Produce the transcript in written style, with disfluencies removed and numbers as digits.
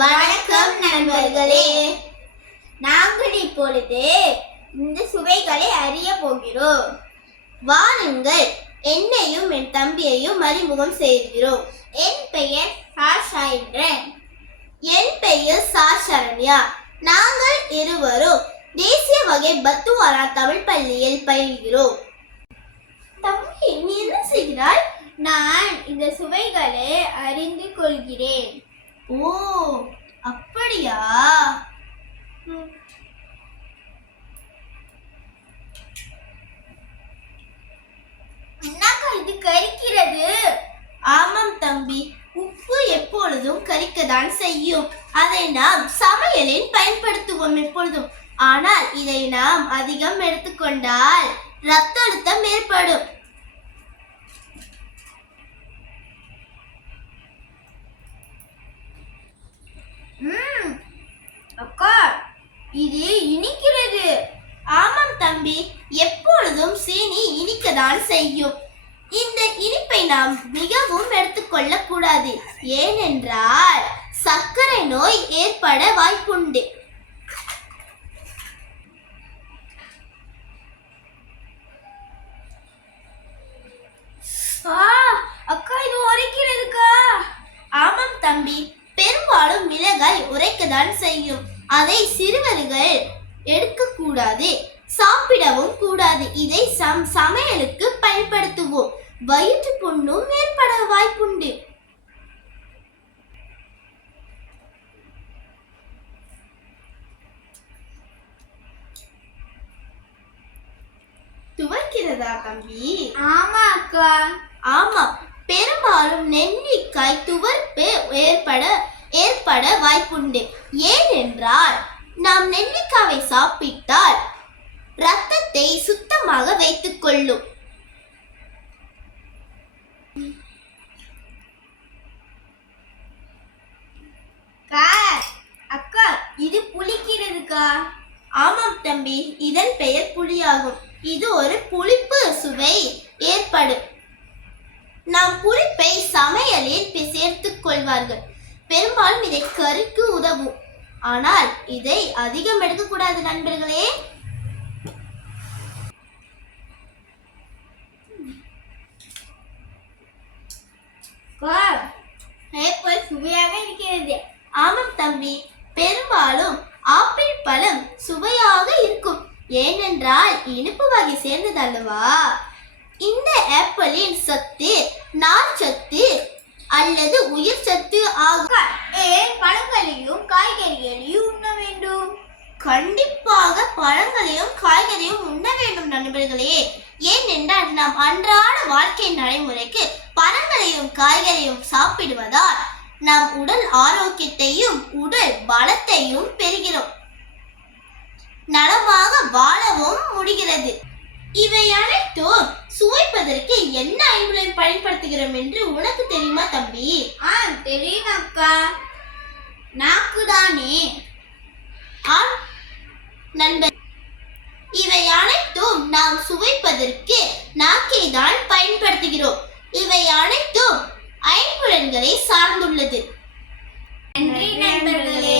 வணக்கம் நண்பர்களே. நாங்கள் இப்பொழுது இந்த சுவைகளை அறிய போகிறோம். வாருங்கள், என்னையும் என் தம்பியையும் அறிமுகம் செய்கிறோம். என் பெயர் சாஷாயின்றன். என் பெயர் சாஷரண்யா. நாங்கள் இருவரும் தேசிய வகை பத்துவாரா தமிழ் பள்ளியில் பயில்கிறோம். தம்பி, நீ என்ன செய்கிறாய்? நான் இந்த சுவைகளை அறிந்து கொள்கிறேன். ஓ, அப்படியா? என்னக்கா இது கரிக்கிறது? ஆமாம் தம்பி, உப்பு எப்பொழுதும் கரிக்கத்தான் செய்யும். அதை நாம் சமையலில் பயன்படுத்துவோம் எப்பொழுதும். ஆனால் இதை நாம் அதிகம் எடுத்துக்கொண்டால் ரத்த அழுத்தம் ஏற்படும். அக்கா, இது இனிக்கிறது. ஆமாம் தம்பி, எப்பொழுதும் சீனி இனிக்கத்தான் செய்யும். இந்த இனிப்பை நாம் மிகவும் எடுத்துக்கொள்ள கூடாது. ஏனென்றால் சர்க்கரை நோய் ஏற்பட வாய்ப்புண்டு. அக்கா, இது உரைக்கிறதுக்கா? ஆமாம் தம்பி, பெரும்பாலும் மிளகாய் உரைக்கத்தான் செய்யும். அதை சிறுவர்கள் எடுக்கக்கூடாது, சாப்பிடவும் கூடாது. இதை சமையலுக்கு பயன்படுத்துவோம். வயிற்று புண்ணும் ஏற்பட வாய்ப்புண்டு. துவைக்கிறதா தம்பி? ஆமா அக்கா. ஆமாம், பெரும்பாலும் நெல்லிக்காய் துவர்ப்பு ஏற்பட வாய்ப்புண்டு. ஏனென்றால் நாம் நெல்லிக்காவை சாப்பிட்டால் இரத்தத்தை சுத்தமாக வைத்துக் கொள்ளும். அக்கா, இது புளிக்கிறதுக்கா? ஆமாம் தம்பி, இதன் பெயர் புளியாகும். இது ஒரு புளிப்பு சுவை ஏற்படும். நாம் புளிப்பை சமையலில் சேர்த்துக் கொள்வார்கள். பெரும்பாலும் இதை கறிக்கு உதவும். ஆனால் இதை அதிகம் எடுக்கக்கூடாது நண்பர்களே. சுவையாக இருக்கிறது. ஆமாம் தம்பி, பெரும்பாலும் ஆப்பிள் பழம் சுவையாக இருக்கும். ஏனென்றால் இனிப்பு வகை சேர்ந்தது அல்லவா. இந்த ஆப்பிளின் சத்து நார்ச்சத்து அல்லது உயிர் சத்து ஆகும். பழங்களையும் காய்கறிகளையும் உண்ண வேண்டும். கண்டிப்பாக பழங்களையும் காய்கறியும் உண்ண வேண்டும் நண்பர்களே. ஏனென்றால் நாம் அன்றாட வாழ்க்கை நடைமுறைக்கு பழங்களையும் காய்கறியும் சாப்பிடுவதால் நம் உடல் ஆரோக்கியத்தையும் உடல் பலத்தையும் பெறுகிறோம். நலமாக வாழவும் முடிகிறது. இவை அனைத்தும் சுவைப்பதற்கு என்ன ஐம்புலை பயன்படுத்துகிறோம் என்று உனக்கு தெரியுமா தம்பி? தெரியும் அக்கா. நாக்குதானே. நண்பர், இவை அனைத்தும் நாம் சுவைப்பதற்கு நாக்கை தான் பயன்படுத்துகிறோம். இவை அனைத்தும் ஐம்புலன்களை சார்ந்துள்ளது. நன்றி நண்பர்களே.